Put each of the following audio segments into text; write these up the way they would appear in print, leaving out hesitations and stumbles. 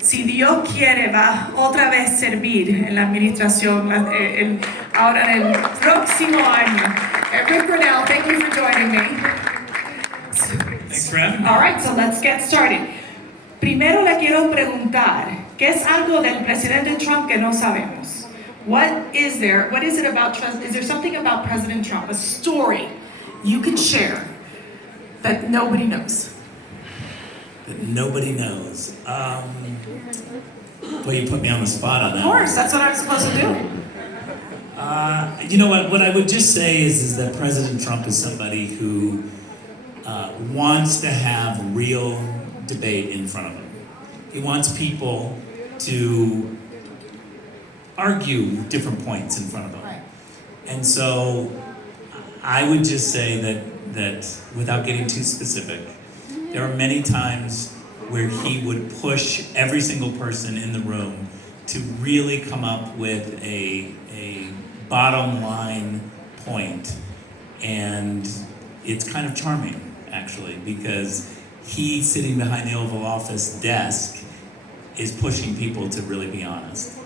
Si Dios quiere, va otra vez servir en la administración ahora en el próximo año. Rick Grenell, thank you for joining me. Thanks for having me. All right, so let's get started. Primero le quiero preguntar, ¿qué es algo del presidente Trump que no sabemos? What is it about Trump? Is there something about President Trump, a story you can share that nobody knows? That nobody knows. Well, you put me on the spot on that. Of course, that's what I'm supposed to do. You know what I would just say is that President Trump is somebody who wants to have real debate in front of him. He wants people to argue different points in front of him. Right. And so I would just say that without getting too specific, there are many times where he would push every single person in the room to really come up with a bottom line point. And it's kind of charming, actually, because he, sitting behind the Oval Office desk, is pushing people to really be honest.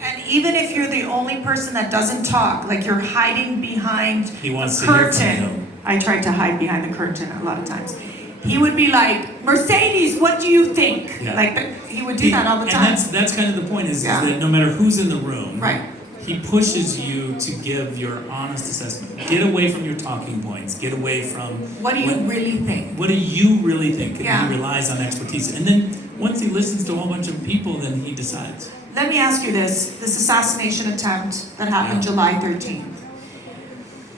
And even if you're the only person that doesn't talk, like you're hiding behind He wants the to hear from curtain. you. I tried to hide behind the curtain a lot of times. He would be like, Mercedes, what do you think? Yeah. Like, he would do that all the time. And that's kind of the point, is Yeah. that no matter who's in the room, Right. he pushes you to give your honest assessment. Get away from your talking points. Get away from What do you really think? what do you really think? And Yeah. he relies on expertise. And then once he listens to a whole bunch of people, then he decides. Let me ask you this assassination attempt that happened Yeah. July 13th.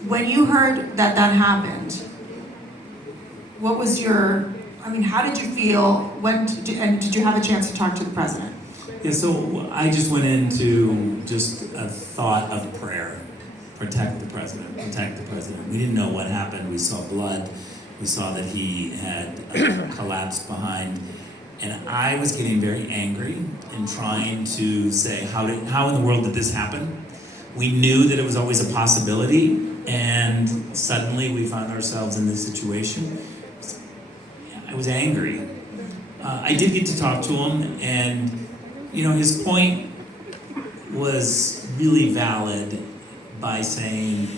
When you heard that happened, what was how did you feel? Did you have a chance to talk to the president? Yeah, so I just went into just a thought of prayer. Protect the president, protect the president. We didn't know what happened. We saw blood. We saw that he had collapsed behind. And I was getting very angry and trying to say, how in the world did this happen? We knew that it was always a possibility, and suddenly we found ourselves in this situation. I was angry. I did get to talk to him, and his point was really valid by saying,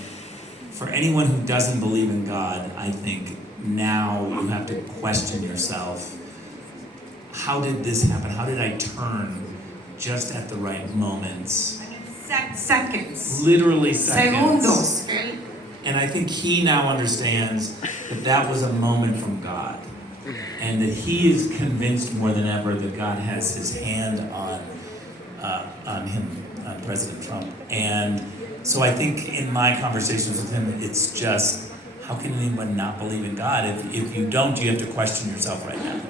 for anyone who doesn't believe in God, I think now you have to question yourself. How did this happen? How did I turn just at the right moments? Seconds. Literally seconds. Segundos. And I think he now understands that was a moment from God. And that he is convinced more than ever that God has his hand on him, on President Trump. And so I think in my conversations with him, it's just, how can anyone not believe in God? If you don't, you have to question yourself right now.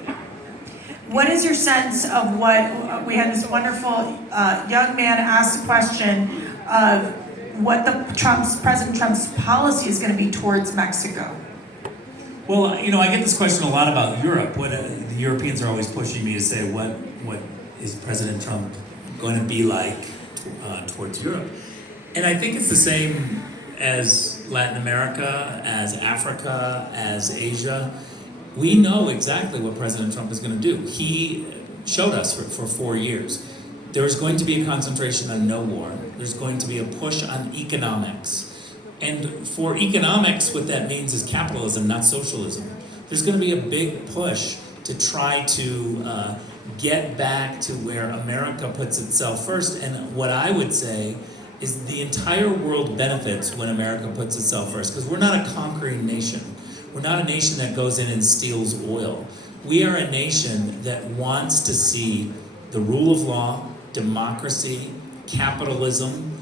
What is your sense of what, we had this wonderful young man ask the question of what President Trump's policy is going to be towards Mexico? Well, I get this question a lot about Europe. The Europeans are always pushing me to say, what is President Trump going to be like towards Europe? And I think it's the same as Latin America, as Africa, as Asia. We know exactly what President Trump is going to do. He showed us for 4 years. There's going to be a concentration on no war. There's going to be a push on economics. And for economics, what that means is capitalism, not socialism. There's going to be a big push to try to get back to where America puts itself first. And what I would say is the entire world benefits when America puts itself first, because we're not a conquering nation. We're not a nation that goes in and steals oil. We are a nation that wants to see the rule of law, democracy, capitalism,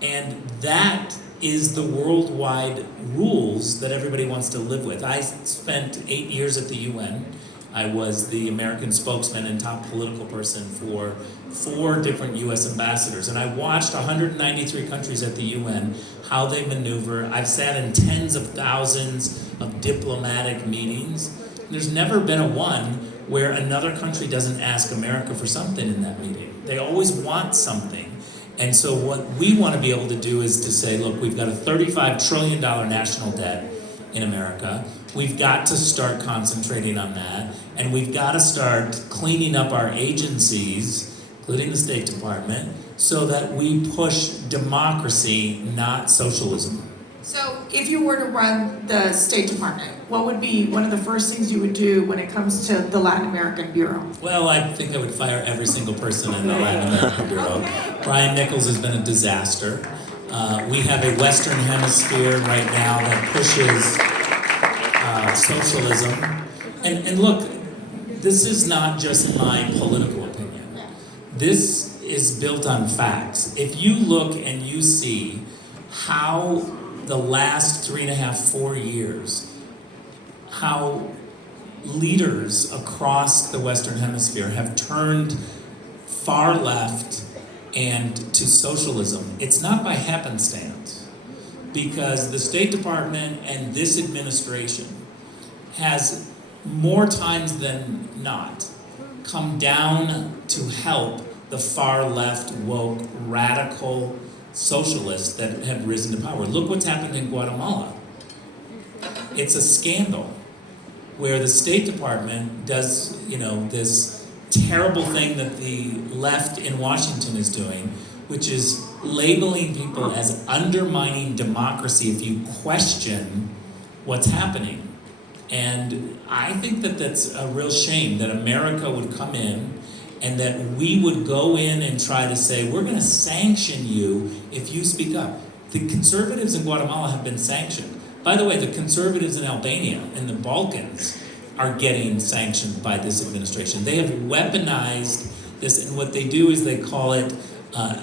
and that is the worldwide rules that everybody wants to live with. I spent 8 years at the UN. I was the American spokesman and top political person for 4 different US ambassadors. And I watched 193 countries at the UN, how they maneuver. I've sat in tens of thousands of diplomatic meetings. There's never been a one where another country doesn't ask America for something in that meeting. They always want something. And so what we want to be able to do is to say, look, we've got a $35 trillion national debt in America. We've got to start concentrating on that, and we've got to start cleaning up our agencies, including the State Department, so that we push democracy, not socialism. So if you were to run the State Department, what would be one of the first things you would do when it comes to the Latin American Bureau? Well, I think I would fire every single person in the Latin American Bureau. Brian Nichols has been a disaster. We have a Western Hemisphere right now that pushes socialism. And look, this is not just my political opinion. This is built on facts. If you look and you see how the last 3.5, 4 years, how leaders across the Western Hemisphere have turned far left and to socialism, it's not by happenstance, because the State Department and this administration has more times than not come down to help the far left, woke, radical socialists that have risen to power. Look what's happened in Guatemala. It's a scandal where the State Department does, this terrible thing that the left in Washington is doing, which is labeling people as undermining democracy if you question what's happening. And I think that that's a real shame that America would come in and that we would go in and try to say, we're going to sanction you if you speak up. The conservatives in Guatemala have been sanctioned. By the way, the conservatives in Albania and the Balkans are getting sanctioned by this administration. They have weaponized this, and what they do is they call it,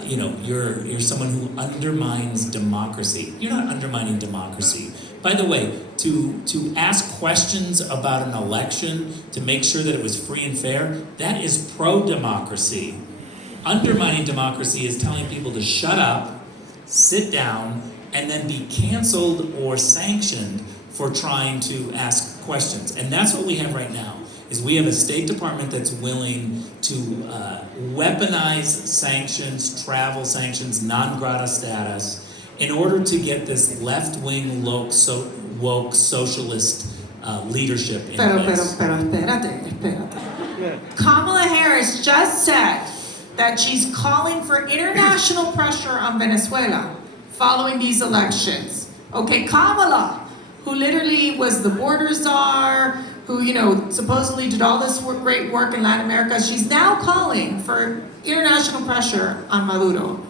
you're someone who undermines democracy. You're not undermining democracy. By the way, to ask questions about an election to make sure that it was free and fair, that is pro-democracy. Undermining democracy is telling people to shut up, sit down, and then be canceled or sanctioned for trying to ask questions. And that's what we have right now, is we have a State Department that's willing to weaponize sanctions, travel sanctions, non grata status, in order to get this left-wing, woke socialist leadership in place. Pero, espérate. Kamala Harris just said that she's calling for international pressure on Venezuela following these elections. Okay, Kamala, who literally was the border czar, who, supposedly did all this great work in Latin America, she's now calling for international pressure on Maduro.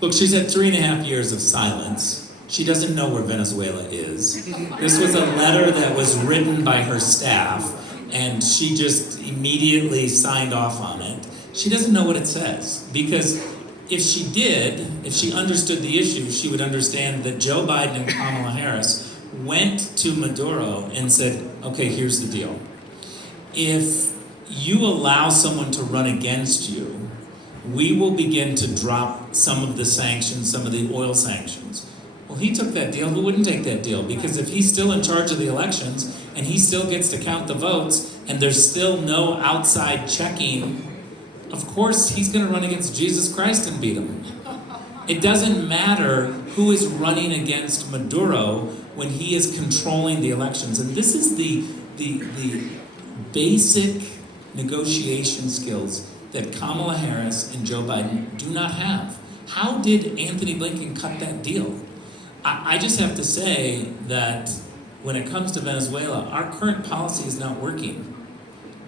Look, she's had 3.5 years of silence. She doesn't know where Venezuela is. This was a letter that was written by her staff, and she just immediately signed off on it. She doesn't know what it says, because if she understood the issue, she would understand that Joe Biden and Kamala Harris went to Maduro and said, okay, here's the deal. If you allow someone to run against you, we will begin to drop some of the sanctions, some of the oil sanctions. Well, he took that deal. Who wouldn't take that deal? Because if he's still in charge of the elections and he still gets to count the votes and there's still no outside checking, of course he's going to run against Jesus Christ and beat him. It doesn't matter who is running against Maduro when he is controlling the elections. And this is the basic negotiation skills that Kamala Harris and Joe Biden do not have. How did Anthony Blinken cut that deal? I just have to say that when it comes to Venezuela, our current policy is not working.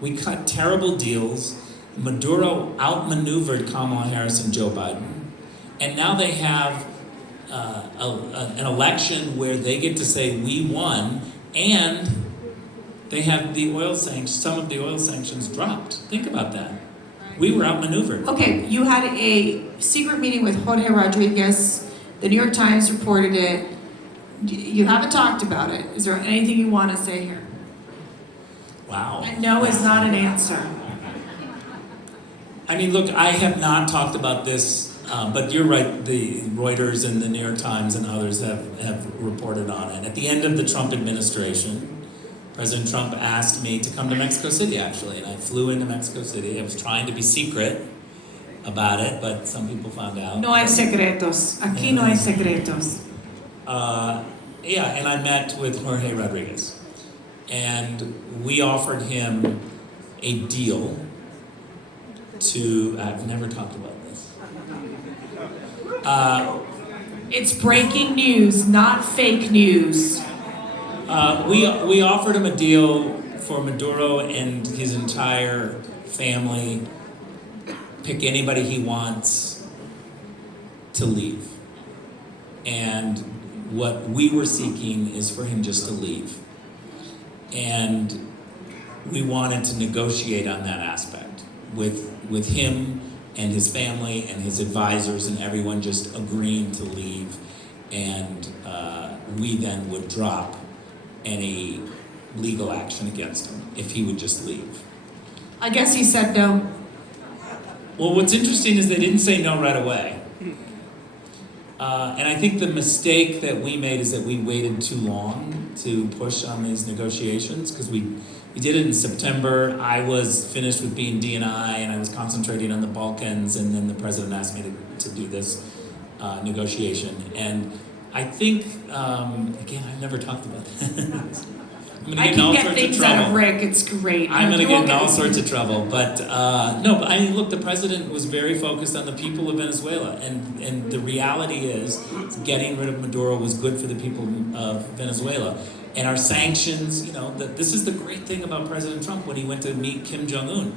We cut terrible deals. Maduro outmaneuvered Kamala Harris and Joe Biden. And now they have an election where they get to say, we won, and they have the some of the oil sanctions dropped. Think about that. We were outmaneuvered. Okay, you had a secret meeting with Jorge Rodriguez. The New York Times reported it. You haven't talked about it. Is there anything you want to say here? Wow. And no is not an answer. I mean, look, I have not talked about this, but you're right, the Reuters and the New York Times and others have reported on it. At the end of the Trump administration, President Trump asked me to come to Mexico City, actually, and I flew into Mexico City. I was trying to be secret about it, but some people found out. No hay secretos. Aquí no hay secretos. And I met with Jorge Rodriguez. And we offered him a deal to, I've never talked about this. It's breaking news, not fake news. We offered him a deal for Maduro and his entire family, pick anybody he wants, to leave. And what we were seeking is for him just to leave. And we wanted to negotiate on that aspect with him and his family and his advisors and everyone just agreeing to leave. And we then would drop any legal action against him if he would just leave. I guess he said no. Well, what's interesting is they didn't say no right away. And I think the mistake that we made is that we waited too long to push on these negotiations, because we did it in September. I was finished with being DNI and I was concentrating on the Balkans, and then the president asked me to do this negotiation. And I think, again, I've never talked about that. I can get things out of Rick, it's great. I'm going to get in all sorts of trouble. But no, but I mean, look, the president was very focused on the people of Venezuela. And the reality is getting rid of Maduro was good for the people of Venezuela. And our sanctions, this is the great thing about President Trump when he went to meet Kim Jong-un.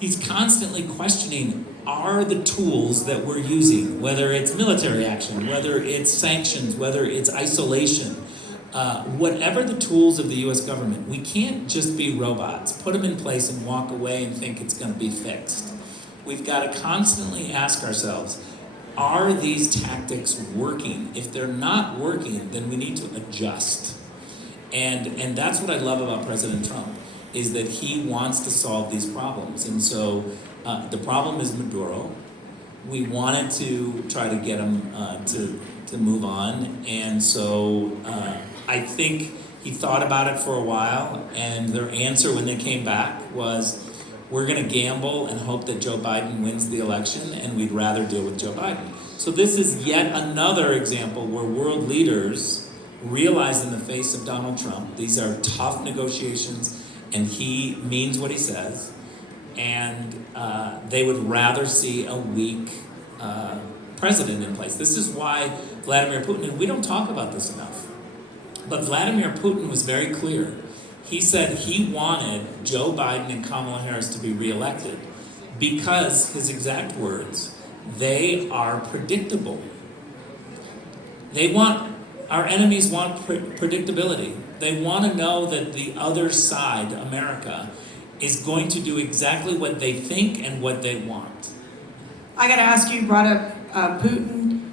He's constantly questioning, are the tools that we're using, whether it's military action, whether it's sanctions, whether it's isolation, whatever the tools of the U.S. government, we can't just be robots, put them in place and walk away and think it's going to be fixed. We've got to constantly ask ourselves, are these tactics working? If they're not working, then we need to adjust. And that's what I love about President Trump, is that he wants to solve these problems. And so the problem is Maduro. We wanted to try to get him to move on. And so I think he thought about it for a while, and their answer when they came back was, we're going to gamble and hope that Joe Biden wins the election, and we'd rather deal with Joe Biden. So this is yet another example where world leaders realize in the face of Donald Trump, these are tough negotiations, and he means what he says, and they would rather see a weak president in place. This is why Vladimir Putin, and we don't talk about this enough, but Vladimir Putin was very clear. He said he wanted Joe Biden and Kamala Harris to be reelected because, his exact words, they are predictable. Our enemies want predictability. They want to know that the other side, America, is going to do exactly what they think and what they want. I got to ask you, brought up Putin.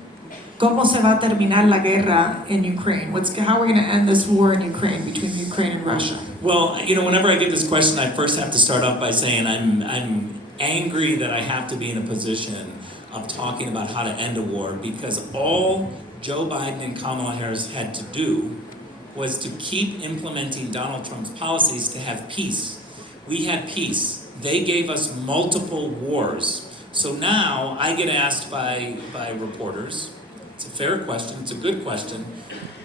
¿Cómo se va a terminar la guerra in Ukraine? How are we going to end this war in Ukraine, between Ukraine and Russia? Well, whenever I get this question, I first have to start off by saying I'm angry that I have to be in a position of talking about how to end a war, because all Joe Biden and Kamala Harris had to do was to keep implementing Donald Trump's policies to have peace. We had peace. They gave us multiple wars. So now I get asked by reporters, it's a fair question, it's a good question,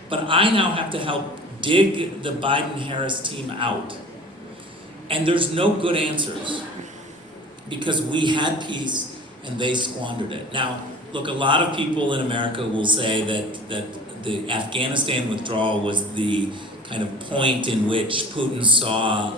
but I now have to help dig the Biden-Harris team out. And there's no good answers, because we had peace and they squandered it. Now, look, a lot of people in America will say that the Afghanistan withdrawal was the kind of point in which Putin saw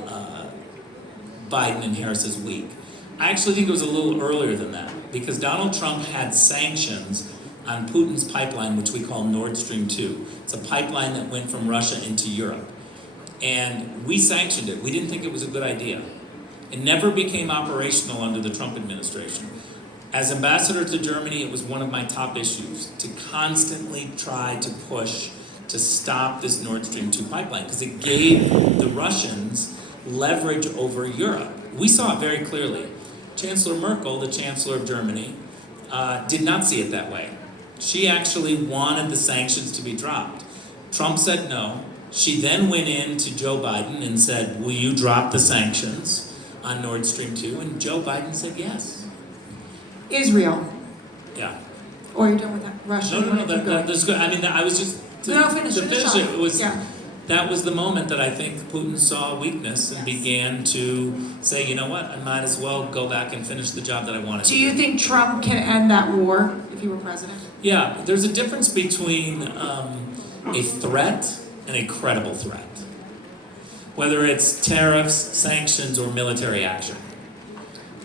Biden and Harris as weak. I actually think it was a little earlier than that, because Donald Trump had sanctions on Putin's pipeline, which we call Nord Stream 2. It's a pipeline that went from Russia into Europe. And we sanctioned it. We didn't think it was a good idea. It never became operational under the Trump administration. As ambassador to Germany, it was one of my top issues, to constantly try to push to stop this Nord Stream 2 pipeline, because it gave the Russians leverage over Europe. We saw it very clearly. Chancellor Merkel, the Chancellor of Germany, did not see it that way. She actually wanted the sanctions to be dropped. Trump said no. She then went in to Joe Biden and said, will you drop the sanctions on Nord Stream 2? And Joe Biden said yes. Israel. Yeah. Or are you done with that? Russia? No, that's good. I mean, I was just, finish it was, yeah. that was the moment that I think Putin saw weakness and began to say, you know what, I might as well go back and finish the job that I wanted to do. Do you think Trump can end that war if he were president? Yeah, there's a difference between a threat and a credible threat. Whether it's tariffs, sanctions, or military action.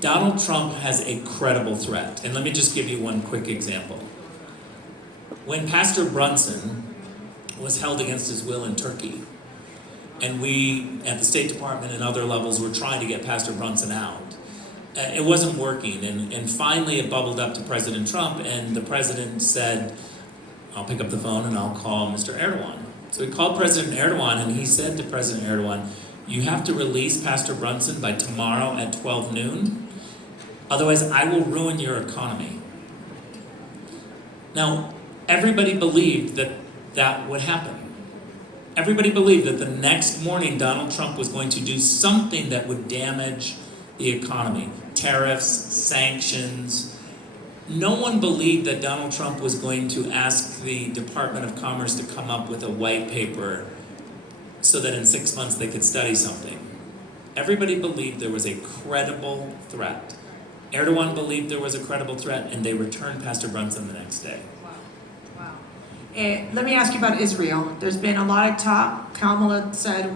Donald Trump has a credible threat. And let me just give you one quick example. When Pastor Brunson was held against his will in Turkey, and we, at the State Department and other levels, were trying to get Pastor Brunson out, it wasn't working. And finally it bubbled up to President Trump, and the president said, I'll pick up the phone and I'll call Mr. Erdogan. So he called President Erdogan, and he said to President Erdogan, you have to release Pastor Brunson by tomorrow at 12 noon, otherwise I will ruin your economy. Now, everybody believed that that would happen. Everybody believed that the next morning Donald Trump was going to do something that would damage the economy. Tariffs, sanctions. No one believed that Donald Trump was going to ask the Department of Commerce to come up with a white paper so that in 6 months they could study something. Everybody believed there was a credible threat. Erdogan believed there was a credible threat, and they returned Pastor Brunson the next day. Wow. Let me ask you about Israel. There's been a lot of talk. Kamala said,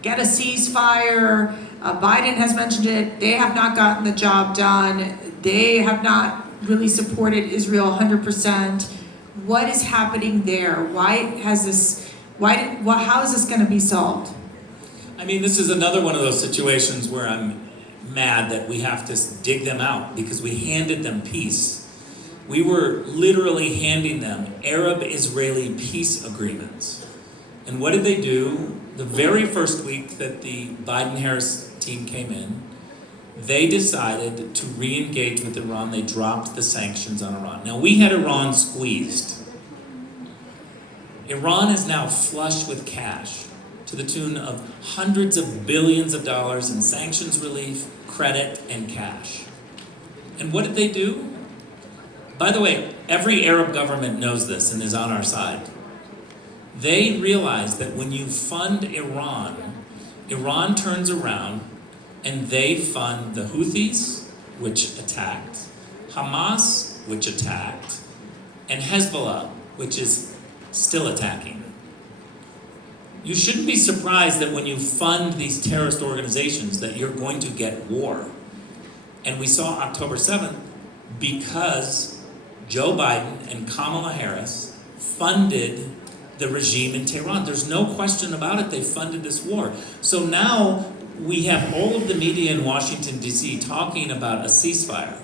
get a ceasefire. Biden has mentioned it. They have not gotten the job done. They have not really supported Israel 100%. What is happening there? How is this going to be solved? I mean, this is another one of those situations where I'm mad that we have to dig them out because we handed them peace. We were literally handing them Arab-Israeli peace agreements. And what did they do? The very first week that the Biden-Harris team came in, they decided to re-engage with Iran. They dropped the sanctions on Iran. Now, we had Iran squeezed. Iran is now flush with cash to the tune of hundreds of billions of dollars in sanctions relief, credit, and cash. And what did they do? By the way, every Arab government knows this and is on our side. They realize that when you fund Iran, Iran turns around and they fund the Houthis, which attacked, Hamas, which attacked, and Hezbollah, which is still attacking. You shouldn't be surprised that when you fund these terrorist organizations that you're going to get war. And we saw October 7th because Joe Biden and Kamala Harris funded the regime in Tehran. There's no question about it. They funded this war. So now we have all of the media in Washington, D.C. talking about a ceasefire.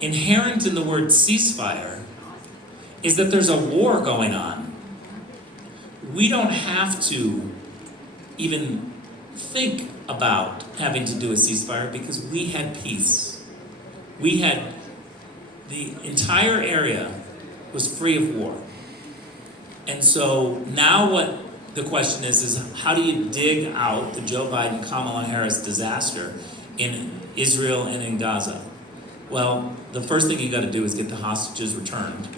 Inherent in the word ceasefire is that there's a war going on. We don't have to even think about having to do a ceasefire because we had peace. We had, the entire area was free of war. And so now what the question is how do you dig out the Joe Biden, Kamala Harris disaster in Israel and in Gaza? Well, the first thing you got to do is get the hostages returned.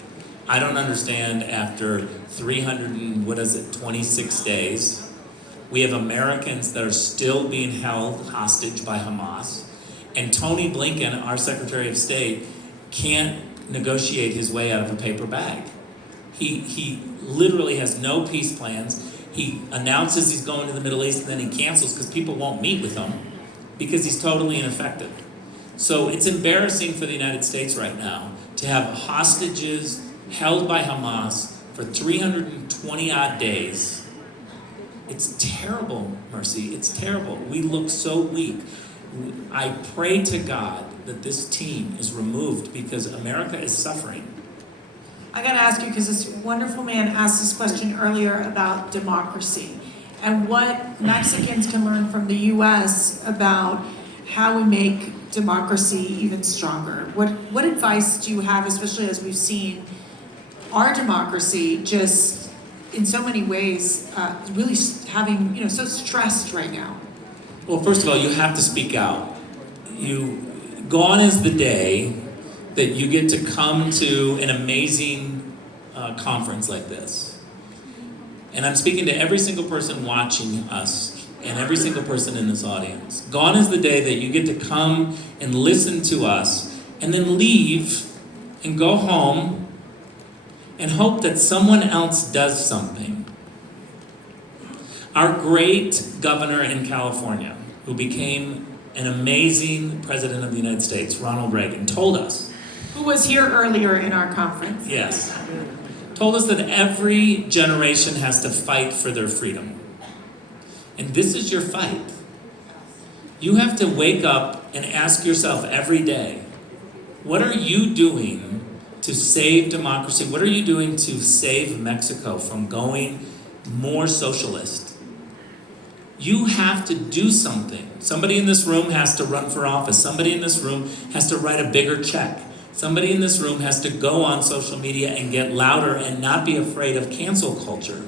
I don't understand after 26 days, we have Americans that are still being held hostage by Hamas, and Tony Blinken, our Secretary of State, can't negotiate his way out of a paper bag. He literally has no peace plans. He announces he's going to the Middle East and then he cancels because people won't meet with him because he's totally ineffective. So it's embarrassing for the United States right now to have hostages held by Hamas for 320 odd days. It's terrible, Mercy. It's terrible. We look so weak. I pray to God that this team is removed because America is suffering. I got to ask you, because this wonderful man asked this question earlier about democracy and what Mexicans can learn from the U.S. about how we make democracy even stronger. What advice do you have, especially as we've seen our democracy just in so many ways really having, so stressed right now? Well, first of all, you have to speak out. Gone is the day that you get to come to an amazing conference like this. And I'm speaking to every single person watching us and every single person in this audience. Gone is the day that you get to come and listen to us and then leave and go home and hope that someone else does something. Our great governor in California, who became an amazing president of the United States, Ronald Reagan, told us, Who was here earlier in our conference. yes, told us that every generation has to fight for their freedom. And this is your fight. You have to wake up and ask yourself every day, what are you doing to save democracy? What are you doing to save Mexico from going more socialist? You have to do something. Somebody in this room has to run for office. Somebody in this room has to write a bigger check. Somebody in this room has to go on social media and get louder and not be afraid of cancel culture.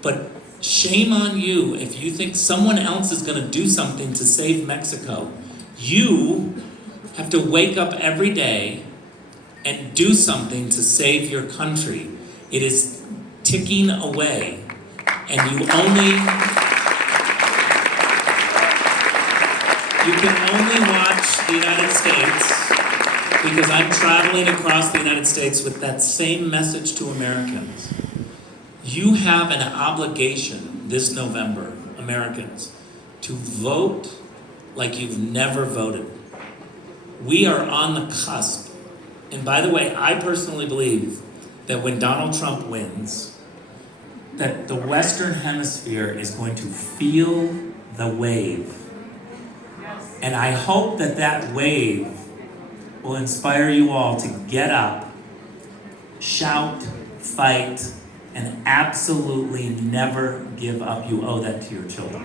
But shame on you if you think someone else is going to do something to save Mexico. You have to wake up every day and do something to save your country. It is ticking away, and you can only watch the United States, because I'm traveling across the United States with that same message to Americans. You have an obligation this November, Americans, to vote like you've never voted. We are on the cusp. And by the way, I personally believe that when Donald Trump wins, that the Western Hemisphere is going to feel the wave. And I hope that that wave will inspire you all to get up, shout, fight, and absolutely never give up. You owe that to your children.